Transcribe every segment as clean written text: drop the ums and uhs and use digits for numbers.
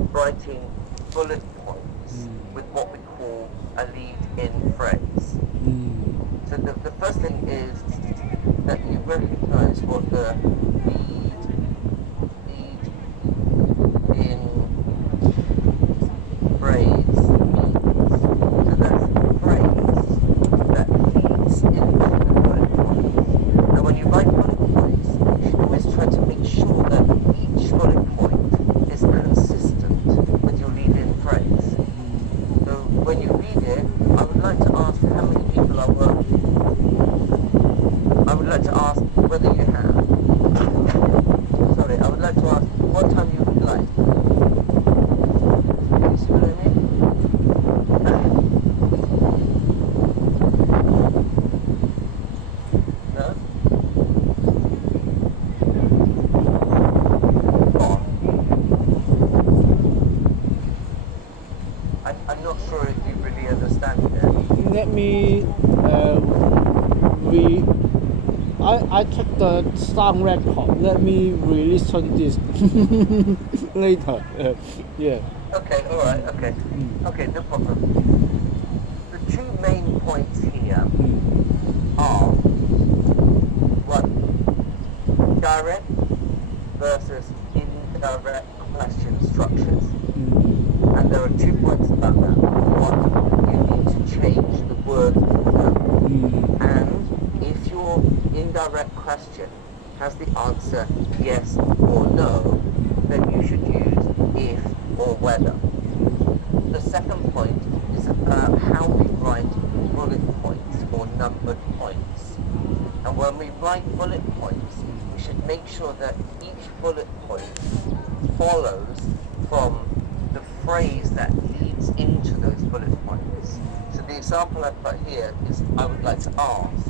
of writing bullet points with what we call a lead-in phrase. So the first thing is that you recognize what the lead-in phrase means. So that's the phrase that leads into the bullet point. Now when you write bullet points, you should always try to make sure that each bullet point is consistent with your lead-in phrase. So when you read it, I would like to ask how many people are working. I would like to ask whether you have. Sorry, I would like to ask what time you would like. You see what I mean? No? Go on. I'm not sure if you really understand it. Let me I took the sound record. Let me listen this later. Yeah. Okay, alright, okay. Okay, no problem. The two main points here are, one, direct versus indirect question structures. And there are 2 points about that. One, you need to change the word order. And if your indirect question has the answer yes or no, then you should use if or whether. The second point is about how we write bullet points or numbered points. And when we write bullet points, we should make sure that each bullet point follows from the phrase that leads into those bullet points. So the example I put here is I would like to ask.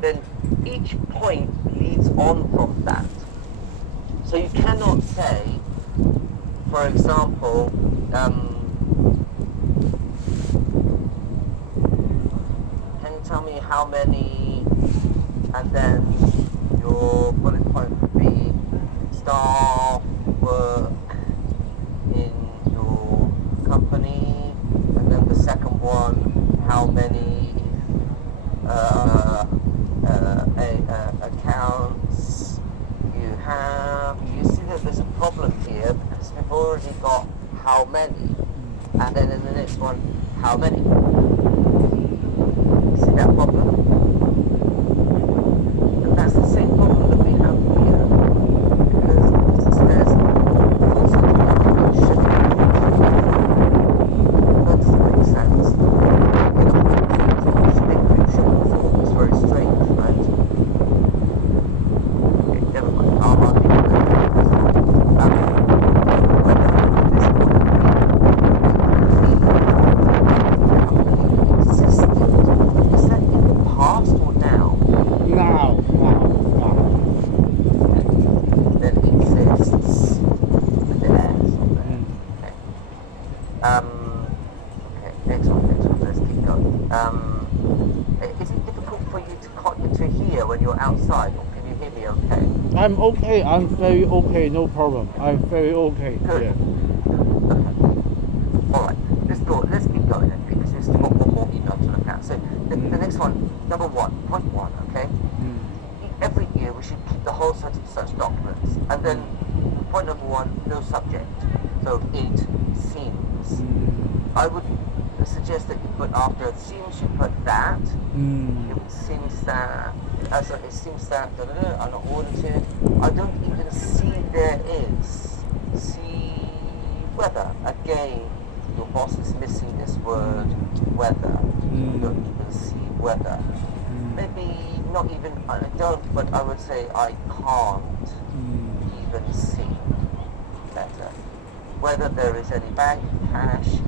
Then each point leads on from that. So you cannot say, for example, can you tell me how many, and then your bullet point would be staff work in your company, and then the second one, how many accounts you have. You see that there's a problem here because we've already got how many, and then in the next one, how many. See that problem? And that's the same problem that we have here, because it says full sentence should be that doesn't make sense. It's very strange, right? Okay, never mind. I'll leave it there. Whether this would be existed, is that in the past or now? Now. Okay. Then it exists with the S on there. Okay. Okay, next one, let's keep going. Is it difficult for you to hear when you're outside, or can you hear me okay? I'm okay. I'm very okay. No problem. I'm very okay. Good. Yeah. Okay. Alright, let's keep going then, because we've still got one more email to look at. So the next one, point one, okay? Every year we should keep the whole set of such documents. And then point number one, no subject. So it seems. I would suggest that you put after it seems, you put that. It seems that, it seems that, I'm not audited. I don't even see there is. See whether. Again, your boss is missing this word, whether. You don't even see whether. Maybe not even, I don't, but I would say I can't even see better. Whether there is any bank cash,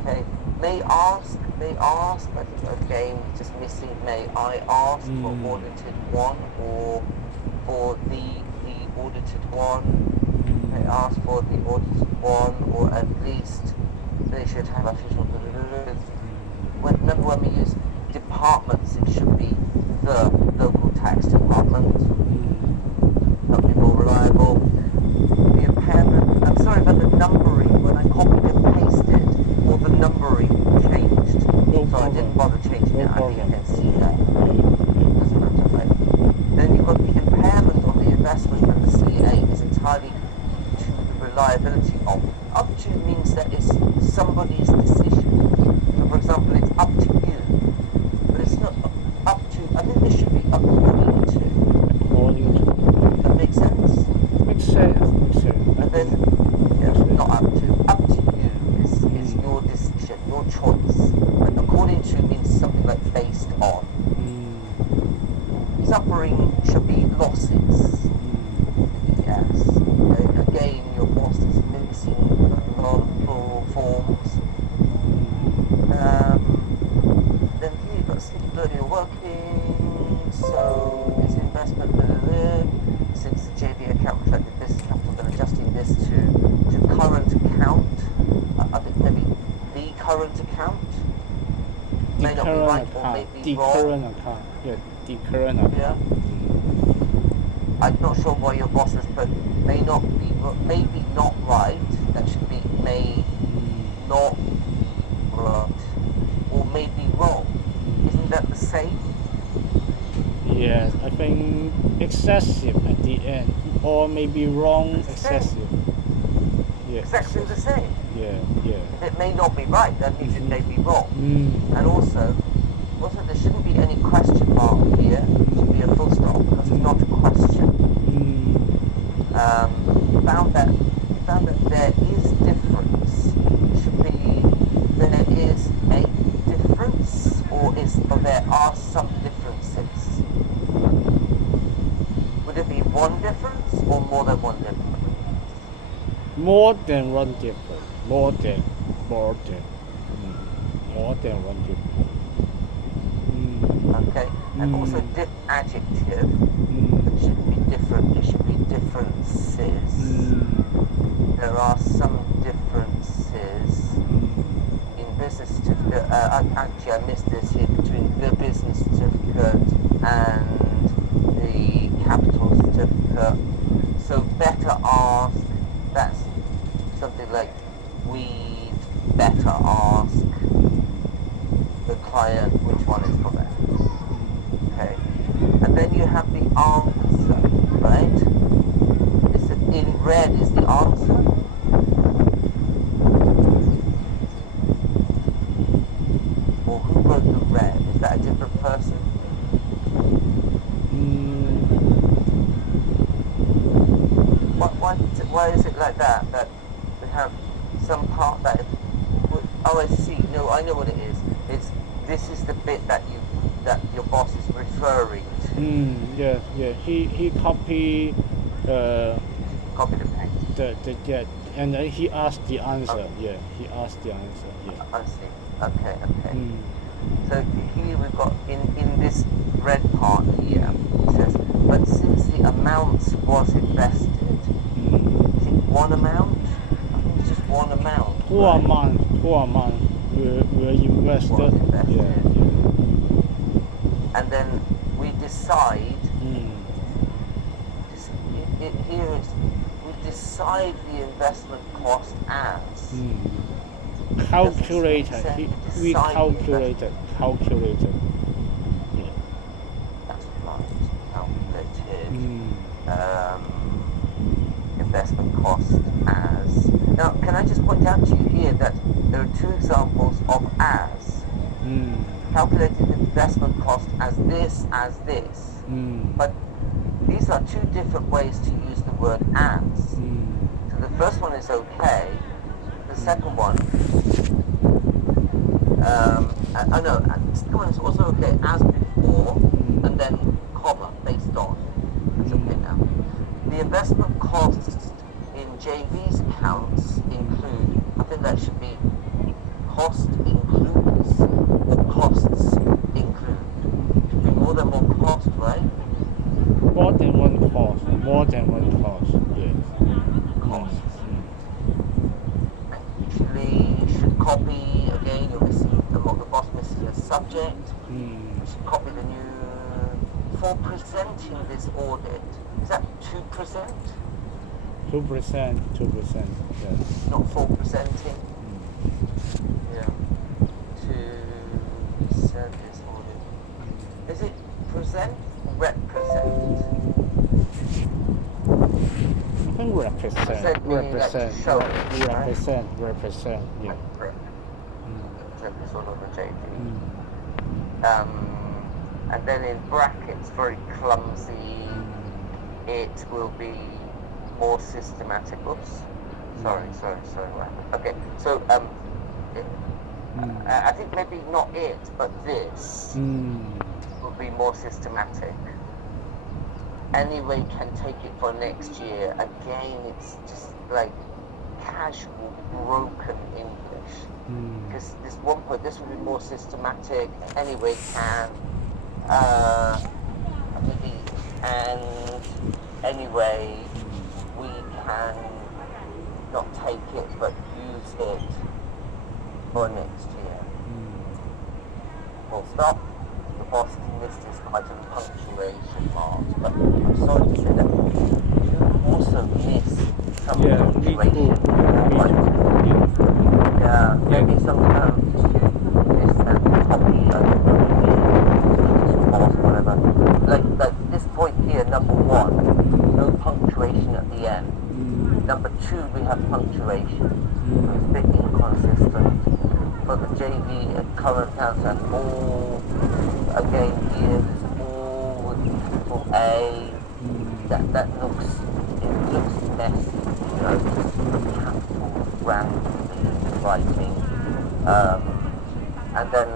okay. May ask, I think again, just missing may I ask for audited one, or for the audited one. May ask for the audited one, or at least they should have official. Remember when we use departments, it should be the local tax department. That'll be more reliable. The impairment, I'm sorry, but the number reliability of. Up to means that it's somebody's decision. So for example, it's up to you, but it's not up to, I think this should be according to. According to. That makes sense? Makes sense. Makes sense. And then, not up to you is your decision, your choice. But according to means something like based on. Suffering should be losses. Yes. Again, your boss is missing a lot of plural forms. Then here you've got singular, you're working, so it's investment, since the JV account reflected business capital, then adjusting this to current account. I think maybe the current account. May not be right or may be wrong. Current account. Yeah, the current account. Yeah. I'm not sure why your boss has put may not be, maybe not right. That should be may not right or may be wrong. Isn't that the same? Yes, I think excessive at the end, or maybe wrong excessive. Yeah, exactly the same. Yeah, yeah. If it may not be right, that means it may be wrong. And also there shouldn't be any question mark here. It should be a full stop because it's not a question. Found that there is difference. It should be there is a difference, or there are some differences. Would it be one difference or more than one difference? More than one difference. More than one difference. Okay, and also adjective. It shouldn't be different. It should be differences. There are some differences in business certificate. Actually, I missed this here between the business certificate and the capital certificate. So better ask. That's something like we'd better ask the client which one is correct. Okay, and then you have the answer, right? In red is the answer. Or who wrote the red? Is that a different person? Why is it like that? That we have some part that. Oh, I see. No, I know what it is. This is the bit that your boss is referring to. Yeah. He copied Copy the paste. and then he asked the answer. Okay. Yeah, he asked the answer. Yeah. I see. Okay. So here we've got in this red part here, it says, but since the amounts was invested, is it one amount? I think it's just one amount. Two amount were invested. Yeah. And then we decide. Here is we decide the investment cost as. Calculated. We calculated. Yeah. That's right. Calculated. Investment cost as. Now, can I just point out to you here that there are two examples of as. Calculated investment cost as this. But these are two different ways to use the word as. So the first one is okay. The second one, the second one is also okay, as before, and then comma, based on. That's okay now. The investment costs in JV's accounts include, I think that should be cost includes, or costs include. It should be more than one cost, right? More than one cost, yes. Costs. Actually, you should copy, again, you're missing, the boss misses a subject. You should copy the new, for presenting this audit. Is that 2%? 2%, yes. Not for presenting? Yeah. To present this audit. Is it present or represent? I think represent, meaning like to show it, right? represent, yeah. Correct. Represent sort of the JV. And then in brackets, very clumsy, it will be more systematic. Oops. Sorry. What happened? Okay, so I think maybe not it, but this will be more systematic. Anyway, can take it for next year. Again, it's just like casual, broken English. Because this one point, this will be more systematic. Anyway, can maybe, and anyway, we can not take it but use it for next year. Full stop. The Boston list is quite a punctuation mark, but I'm sorry to say that you also miss some punctuation. Yeah, maybe sometimes you miss that copy, I don't know, pause, whatever. Like this point here, number 1, no punctuation at the end. Number 2, we have punctuation. It's a bit inconsistent. For the JV and current accounts, that's all, again here, it's all with capital A. That looks messy, you know, just the capitals randomly writing. And then,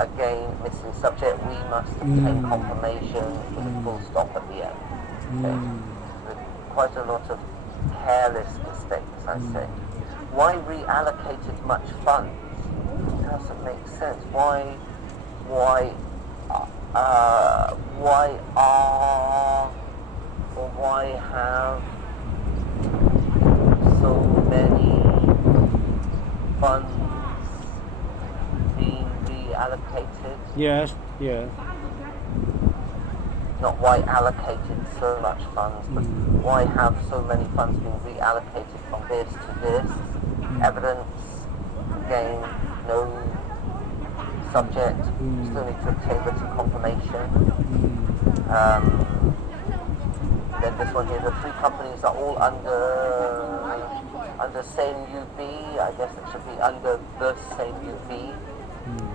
again, missing subject, we must obtain confirmation with a full stop at the end. Okay? With quite a lot of careless mistakes, I say. Why reallocated much funds? It doesn't make sense. Why have so many funds being reallocated? Yes. Not why allocated so much funds, but why have so many funds being reallocated from this to this? Evidence, again, no subject, still need to obtain written confirmation. Then this one here, the 3 companies are all under same UB. I guess it should be under the same UB.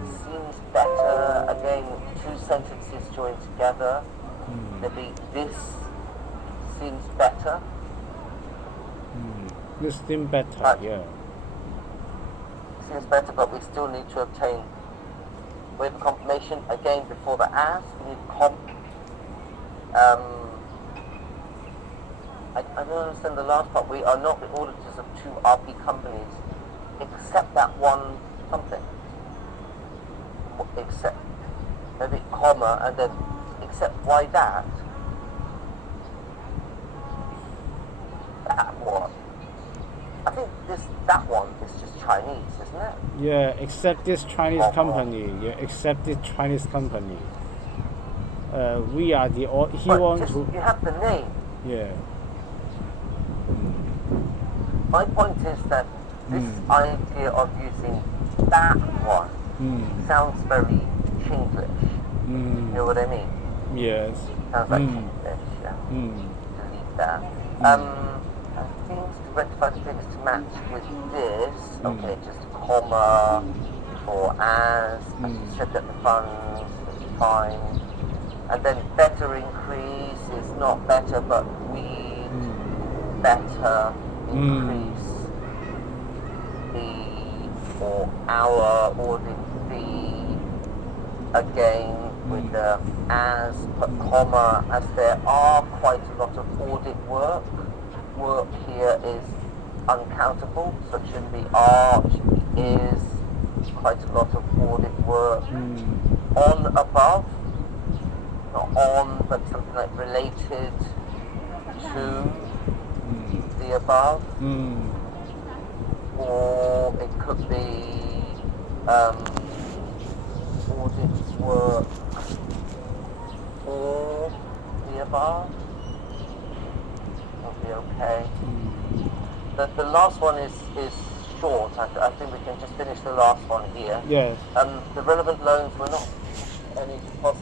Seems better. Again, 2 sentences joined together. Maybe this seems better. This seems better, yeah. Seems better, but we still need to obtain waiver confirmation again before the as. We need I don't understand the last part. We are not the auditors of 2 RP companies, except that one something. Except maybe comma and then except why that? That one. I think that one is just Chinese, isn't it? Yeah, except this Chinese company. Yeah, except this Chinese company. We are the he wants to. You have the name. Yeah. My point is that this idea of using that one sounds very Chinglish. You know what I mean? Yes. Sounds like Chinglish, yeah. Delete that. Things to rectify the figures to match with this. Okay, just a comma or as. I said that the funds is fine. And then better increase is not better, but we better increase the or our audit fee again with the as, put comma, as there are quite a lot of audit work. Work here is uncountable, so it should be are, it should be is, quite a lot of audit work. On above, not on, but something like related to the above. Or it could be audit work for the above. That'll be okay. The last one is short. I think we can just finish the last one here. Yes. The relevant loans were not any deposit